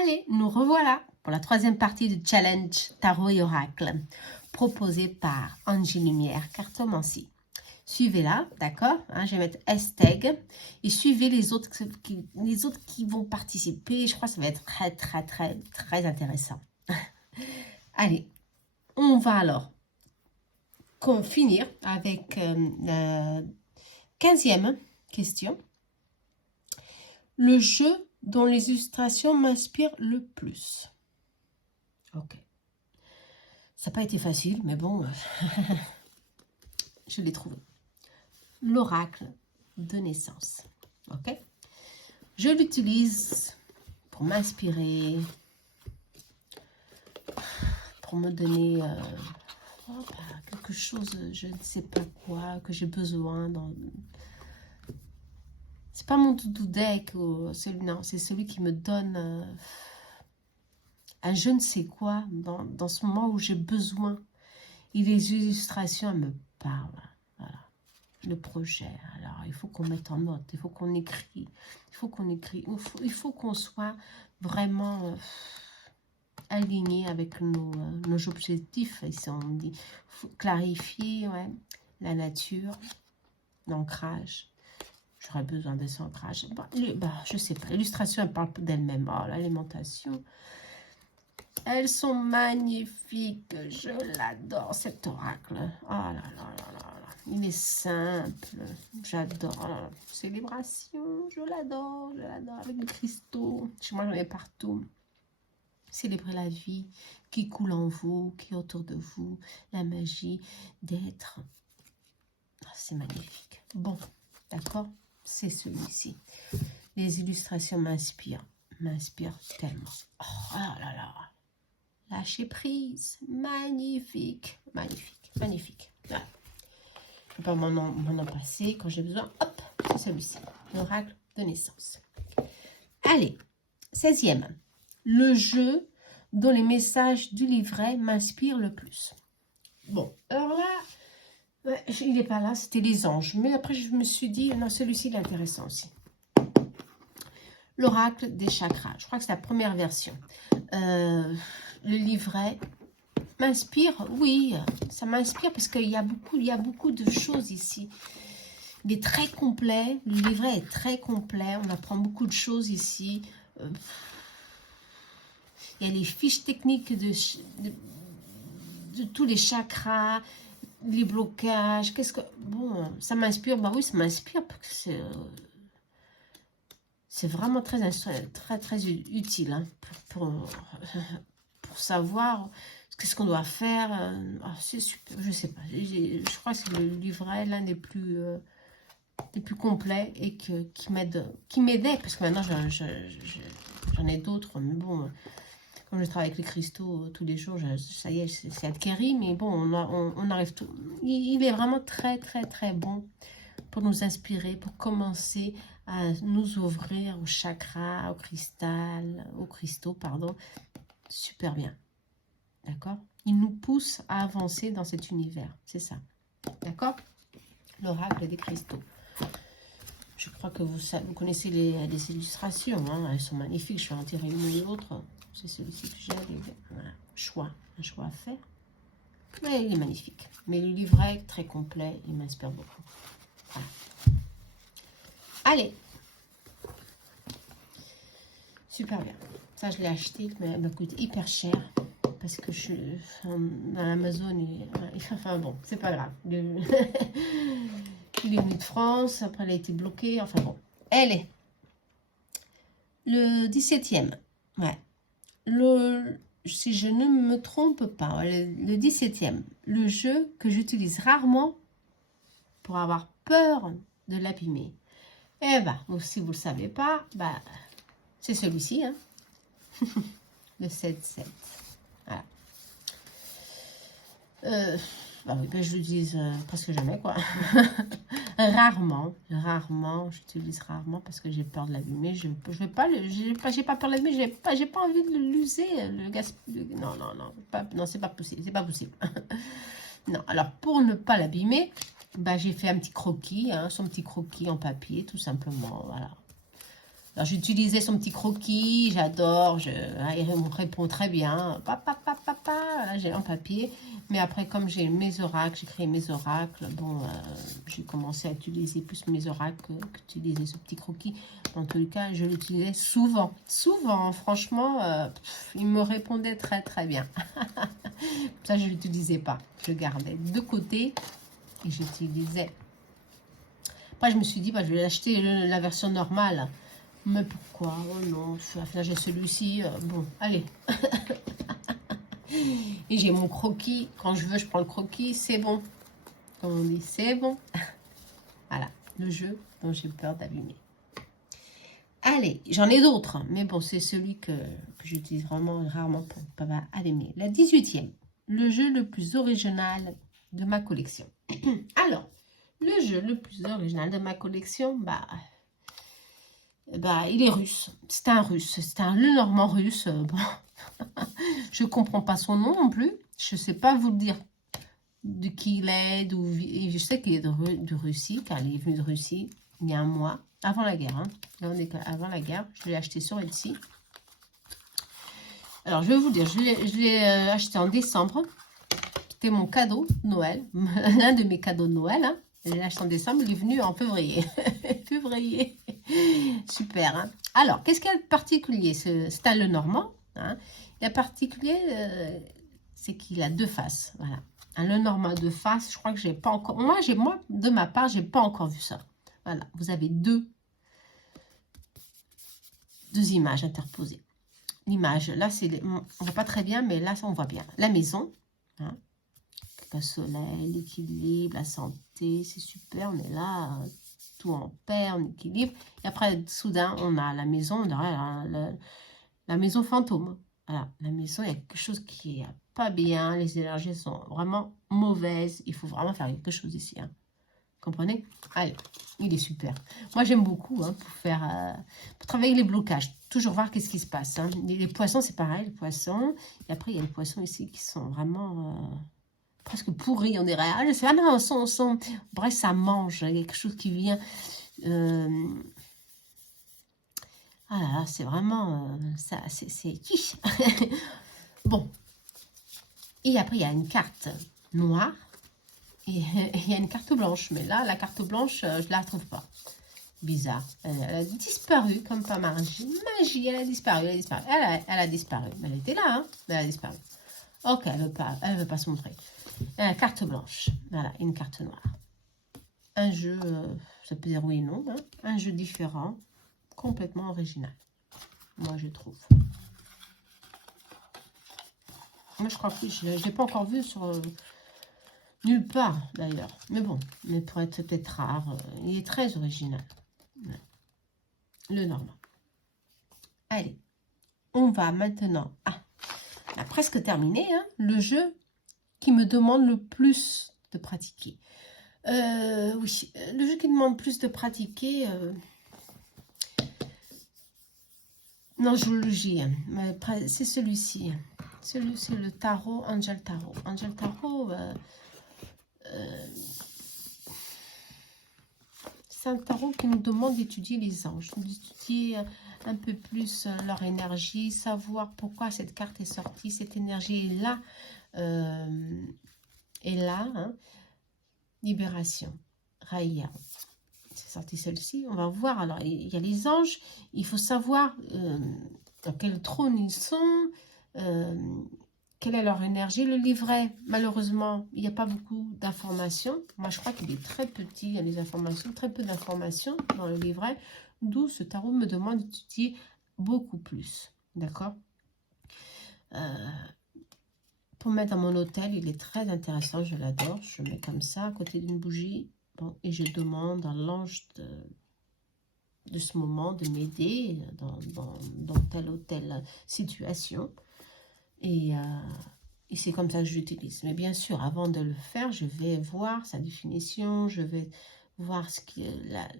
Allez, nous revoilà pour la troisième partie du challenge Tarot et Oracle proposé par Angie Lumière, cartomancie. Suivez-la, d'accord, hein, je vais mettre hashtag et suivez les autres qui vont participer. Je crois que ça va être très intéressant. Allez, on va alors finir avec la 15e question. Le jeu dont les illustrations m'inspirent le plus. Ok. Ça n'a pas été facile, mais bon, je l'ai trouvé. L'oracle de naissance. Ok. Je l'utilise pour m'inspirer, pour me donner quelque chose, je ne sais pas quoi, que j'ai besoin. C'est pas mon doudou deck, non, c'est celui qui me donne un je ne sais quoi dans ce moment où j'ai besoin. Et les illustrations, elles me parlent. Voilà. Le projet. Alors, il faut qu'on mette en note, il faut qu'on écrit, il faut qu'on soit vraiment aligné avec nos objectifs. Ici, on dit faut clarifier la nature, l'ancrage. J'aurais besoin de cet ancrage. Je sais pas. L'illustration, elle parle d'elle-même. Oh, l'alimentation. Elles sont magnifiques. Je l'adore, cet oracle. Oh là là là là là. Il est simple. J'adore. Célébration. Je l'adore. Avec les cristaux. Chez moi, j'en ai partout. Célébrer la vie qui coule en vous, qui est autour de vous. La magie d'être. Oh, c'est magnifique. Bon, d'accord? C'est celui-ci. Les illustrations m'inspirent tellement. Oh là là là. Lâcher prise. Magnifique. Voilà. Je ne peux pas m'en passer quand j'ai besoin. Hop, c'est celui-ci. L'oracle de naissance. Allez, 16e. Le jeu dont les messages du livret m'inspirent le plus. Bon, alors là, il n'est pas là, c'était les anges. Mais après, je me suis dit, non, celui-ci, il est intéressant aussi. L'oracle des chakras. Je crois que c'est la première version. Le livret m'inspire, oui, ça m'inspire parce qu'il y a beaucoup de choses ici. Il est très complet, le livret est très complet, on apprend beaucoup de choses ici. Il y a les fiches techniques de tous les chakras, les blocages, bon, ça m'inspire, bah oui, ça m'inspire parce que c'est vraiment très utile hein, pour savoir qu'est-ce qu'on doit faire. Oh, c'est super, je sais pas. Je crois que c'est le livret l'un des plus complets et qui m'aidait parce que maintenant j'en ai d'autres. Mais bon, comme je travaille avec les cristaux tous les jours, ça y est, c'est acquéri. Mais bon, on arrive tout. Il est vraiment très bon pour nous inspirer, pour commencer à nous ouvrir au chakra, aux cristaux, pardon. Super bien. D'accord? Il nous pousse à avancer dans cet univers. C'est ça. D'accord? L'oracle des cristaux. Je crois que vous connaissez les illustrations. Hein? Elles sont magnifiques. Je vais en tirer une ou l'autre. C'est celui-ci que j'ai. Voilà. Un choix à faire. Mais il est magnifique. Mais le livret est très complet. Il m'inspire beaucoup. Voilà. Allez. Super bien. Ça, je l'ai acheté. Mais elle m'a coûté hyper cher. Parce que dans Amazon, enfin bon, c'est pas grave. Il est venu de France, après il a été bloqué, enfin bon. Elle est le 17e. Ouais. Si je ne me trompe pas, le 17e. Le jeu que j'utilise rarement pour avoir peur de l'abîmer. Eh ben, si vous ne le savez pas, c'est celui-ci. Hein. Le 7-7. Voilà. Oui, je l'utilise presque jamais, quoi. rarement, j'utilise rarement parce que j'ai peur de l'abîmer. J'ai pas peur de l'abîmer, j'ai pas envie de l'user, non, c'est pas possible, non, alors pour ne pas l'abîmer, j'ai fait un petit croquis, son petit croquis en papier, tout simplement, voilà. Alors, j'utilisais son petit croquis, j'adore, il me répond très bien. Papa, papa, papa, là, j'ai un papier. Mais après, comme j'ai mes oracles, j'ai créé mes oracles, bon, j'ai commencé à utiliser plus mes oracles qu'utiliser ce petit croquis. En tous les cas, je l'utilisais souvent. Souvent, franchement, il me répondait très, très bien. Ça, je ne l'utilisais pas. Je gardais de côté et j'utilisais. Après, je me suis dit, bah, je vais acheter la version normale. Mais pourquoi? Oh non, là j'ai celui-ci. Bon, allez. Et j'ai mon croquis. Quand je veux, je prends le croquis. C'est bon. Comme on dit, c'est bon. Voilà, le jeu dont j'ai peur d'abîmer. Allez, j'en ai d'autres. Mais bon, c'est celui que j'utilise vraiment rarement pour ne pas abîmer. La 18e. Le jeu le plus original de ma collection. Alors, le jeu le plus original de ma collection, il est russe. C'est un russe. C'est un Lenormand russe. Bon. Je ne comprends pas son nom non plus. Je ne sais pas vous le dire de qui il est. Et je sais qu'il est de Russie, car il est venu de Russie il y a un mois, avant la guerre. Hein. Là, on est avant la guerre. Je l'ai acheté sur Etsy. Alors, je vais vous dire, je l'ai acheté en décembre. C'était mon cadeau de Noël. L'un de mes cadeaux de Noël. Hein. Je l'ai acheté en décembre. Il est venu en février. Février. Super. Hein. Alors, qu'est-ce qu'il y a de particulier? C'est un Lenormand. Hein. Il y a particulier, c'est qu'il a deux faces. Voilà. Un Lenormand de face, je crois que j'ai pas encore. Moi, de ma part, j'ai pas encore vu ça. Voilà. Vous avez deux images interposées. L'image, là, on voit pas très bien, mais là, on voit bien. La maison. Hein. Le soleil, l'équilibre, la santé, c'est super. On est là, tout en paix, en équilibre. Et après, soudain, on a la maison, on a la maison fantôme. Voilà, la maison, il y a quelque chose qui n'est pas bien. Les énergies sont vraiment mauvaises. Il faut vraiment faire quelque chose ici. Hein. Comprenez? Allez, il est super. Moi, j'aime beaucoup hein, pour travailler les blocages. Toujours voir qu'est-ce qui se passe. Hein. Les poissons, c'est pareil, les poissons. Et après, il y a les poissons ici qui sont vraiment... presque pourri, on dirait. Ah, je sais, ah non, bref, ça mange. Il y a quelque chose qui vient. Ah là là, c'est vraiment. Ça, c'est qui. Bon. Et après, il y a une carte noire. Et il y a une carte blanche. Mais là, la carte blanche, je ne la retrouve pas. Bizarre. Elle a disparu, comme pas magie. Magie, elle a disparu. Elle a disparu. Mais elle était là, hein. Elle a disparu. Ok, elle ne veut pas se montrer. Carte blanche. Voilà, une carte noire. Un jeu, ça peut dire oui et non. Hein, un jeu différent, complètement original. Moi, je trouve. Moi, je crois que je ne l'ai pas encore vu sur nulle part, d'ailleurs. Mais bon, mais pour être peut-être rare, il est très original. Ouais. Lenormand. Allez, on va maintenant... Ah, on a presque terminé. Hein, le jeu qui me demande le plus de pratiquer. Oui, le jeu qui demande plus de pratiquer... non, je vous le dis, c'est celui-ci. Celui-ci, le tarot, Angel Tarot. Angel Tarot, c'est un tarot qui nous demande d'étudier les anges, d'étudier un peu plus leur énergie, savoir pourquoi cette carte est sortie, cette énergie est là, hein. Libération, Raya. C'est sorti celle-ci, on va voir. Alors, il y a les anges, il faut savoir dans quel trône ils sont, quelle est leur énergie. Le livret, malheureusement, il n'y a pas beaucoup d'informations. Moi, je crois qu'il est très petit, il y a des informations, très peu d'informations dans le livret, d'où ce tarot me demande d'étudier beaucoup plus. D'accord? Pour mettre dans mon hôtel, il est très intéressant, je l'adore. Je le mets comme ça, à côté d'une bougie. Bon, et je demande à l'ange de ce moment de m'aider dans telle ou telle situation. Et c'est comme ça que je l'utilise. Mais bien sûr, avant de le faire, je vais voir sa définition, je vais voir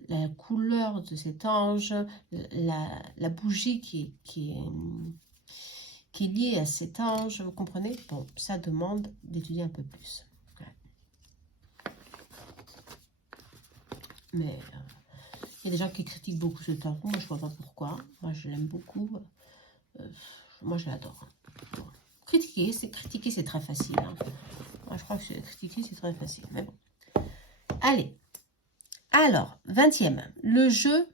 la couleur de cet ange, la bougie qui est liée à cet ange, vous comprenez? Bon, ça demande d'étudier un peu plus. Ouais. Mais Il y a des gens qui critiquent beaucoup ce tarot. Moi, je vois pas pourquoi. Moi, je l'aime beaucoup. Moi, je l'adore. Bon. Critiquer, c'est très facile. Hein. Moi, je crois que critiquer, c'est très facile. Mais bon. Allez. Alors, 20e. Le jeu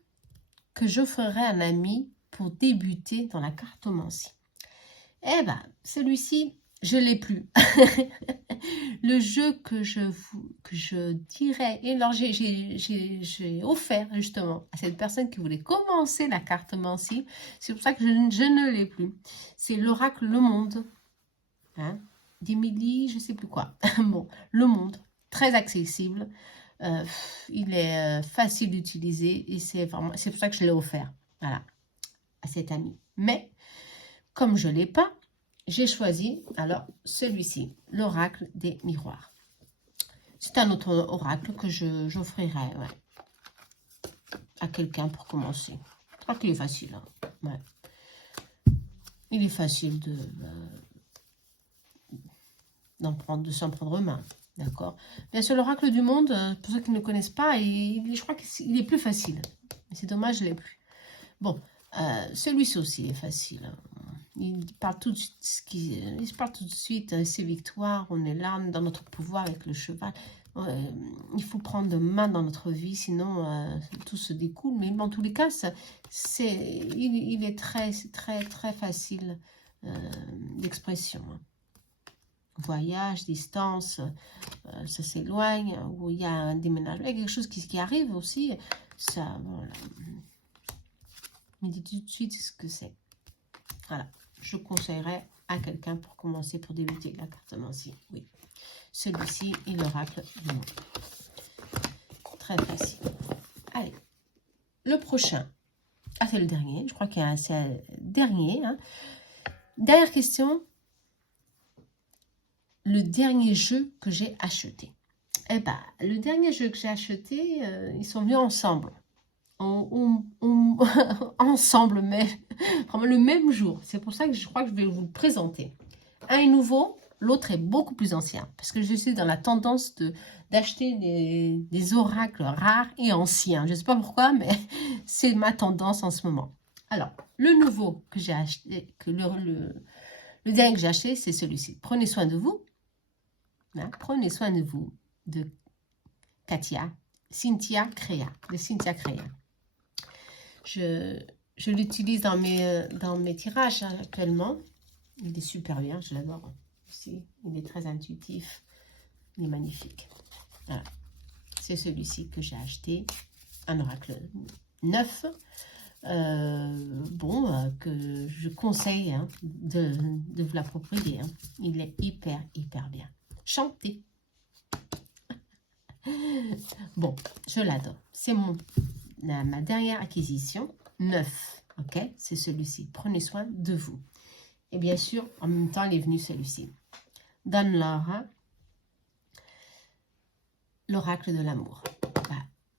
que j'offrirai à un ami pour débuter dans la cartomancie. Eh ben, celui-ci, je l'ai plus. Le jeu que je dirais, et alors j'ai offert justement à cette personne qui voulait commencer la cartomancie, c'est pour ça que je ne l'ai plus. C'est l'oracle Le Monde, hein, d'Émilie, je sais plus quoi. Bon, Le Monde, très accessible, il est facile d'utiliser et c'est pour ça que je l'ai offert, voilà, à cet ami. Mais comme je ne l'ai pas, j'ai choisi alors celui-ci, l'oracle des miroirs. C'est un autre oracle que j'offrirai à quelqu'un pour commencer. Je crois qu'il est facile. Hein. Ouais. Il est facile de s'en prendre main. D'accord. Bien sûr, l'oracle du monde, pour ceux qui ne le connaissent pas, je crois qu'il est plus facile. Mais c'est dommage, je ne l'ai plus. Bon, celui-ci aussi est facile. Il parle tout de suite, ses victoires, on est là, on est dans notre pouvoir avec le cheval. Il faut prendre main dans notre vie, sinon tout se découle. Mais en tous les cas, il est très, très, très facile d'expression. Hein. Voyage, distance, ça s'éloigne, ou il y a un déménagement, il y a quelque chose qui arrive aussi. Ça, voilà. Il dit tout de suite ce que c'est. Voilà. Je conseillerais à quelqu'un pour commencer, pour débuter la cartomancie. Oui. Celui-ci est l'oracle du monde. Très facile. Allez. Le prochain. Ah, c'est le dernier. Je crois qu'il y a c'est le dernier. Hein. Dernière question. Le dernier jeu que j'ai acheté. Eh bien, le dernier jeu que j'ai acheté, ils sont venus ensemble. Ensemble, mais vraiment le même jour. C'est pour ça que je crois que je vais vous le présenter. Un est nouveau, l'autre est beaucoup plus ancien. Parce que je suis dans la tendance d'acheter des oracles rares et anciens. Je ne sais pas pourquoi, mais c'est ma tendance en ce moment. Alors, le nouveau que j'ai acheté, le dernier que j'ai acheté, c'est celui-ci. Prenez soin de vous. Hein, prenez soin de vous. De Cynthia Crea. Je l'utilise dans mes tirages hein, actuellement. Il est super bien, je l'adore aussi. Il est très intuitif. Il est magnifique. Voilà. C'est celui-ci que j'ai acheté. Un oracle neuf. Que je conseille hein, de vous l'approprier. Hein. Il est hyper, hyper bien. Chantez. Bon, je l'adore. C'est ma dernière acquisition. 9. Ok, c'est celui-ci. Prenez soin de vous. Et bien sûr, en même temps, il est venu celui-ci. Donne-leur l'oracle de l'amour.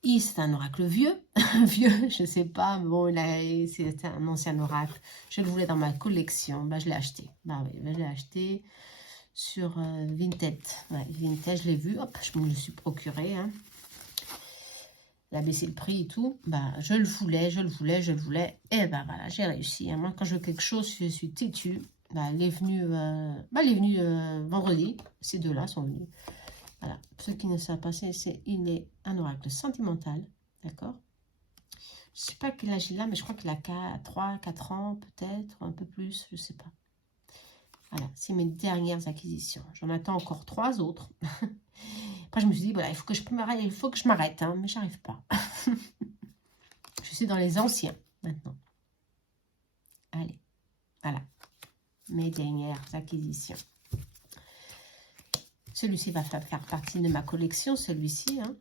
C'est un oracle vieux. Vieux, je ne sais pas. Bon, c'est un ancien oracle. Je le voulais dans ma collection. Je l'ai acheté. Je l'ai acheté sur Vinted. Ouais, Vinted, je l'ai vu. Hop, je me le suis procuré. Hein. Il a baissé le prix et tout. Je le voulais. Et voilà, j'ai réussi. Hein. Moi, quand je veux quelque chose, je suis têtue. Il est venu, vendredi. Ces deux-là sont venus. Voilà. Pour ceux qui ne savent pas, il est un oracle sentimental. D'accord? Je ne sais pas quel âge il a, mais je crois qu'il a 3-4 ans, peut-être, un peu plus, je ne sais pas. Voilà, c'est mes dernières acquisitions. J'en attends encore 3 autres. Après, je me suis dit, voilà, il faut que je m'arrête, hein, mais j'arrive pas. Je suis dans les anciens, maintenant. Allez, voilà. Mes dernières acquisitions. Celui-ci va faire partie de ma collection, celui-ci, hein.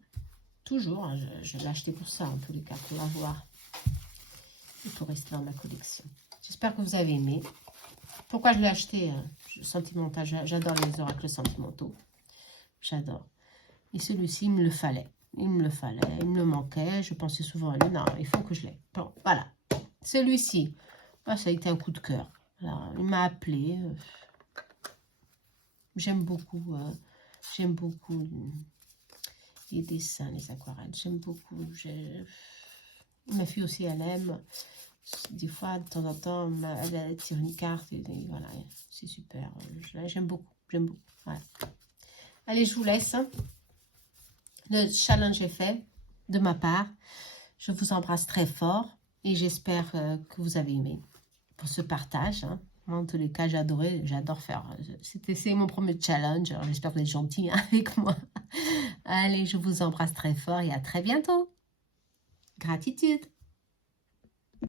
Toujours, hein, je l'ai acheté pour ça, en tous les cas, pour l'avoir. Et pour rester dans ma collection. J'espère que vous avez aimé. Pourquoi je l'ai acheté sentimental? J'adore les oracles sentimentaux. J'adore. Et celui-ci, il me le fallait. Il me le manquait. Je pensais souvent à lui. Non, il faut que je l'aie. Bon, voilà. Celui-ci, ça a été un coup de cœur. Alors, il m'a appelé. J'aime beaucoup les dessins, les aquarelles. J'aime beaucoup. Ma fille aussi, elle aime. Des fois, de temps en temps, elle tire une carte et voilà, c'est super. J'aime beaucoup, j'aime beaucoup. Voilà. Allez, je vous laisse. Le challenge est fait de ma part. Je vous embrasse très fort et j'espère que vous avez aimé pour ce partage. Hein. En tous les cas, j'adore faire. C'est mon premier challenge. Alors, j'espère que vous êtes gentils avec moi. Allez, je vous embrasse très fort et à très bientôt. Gratitude.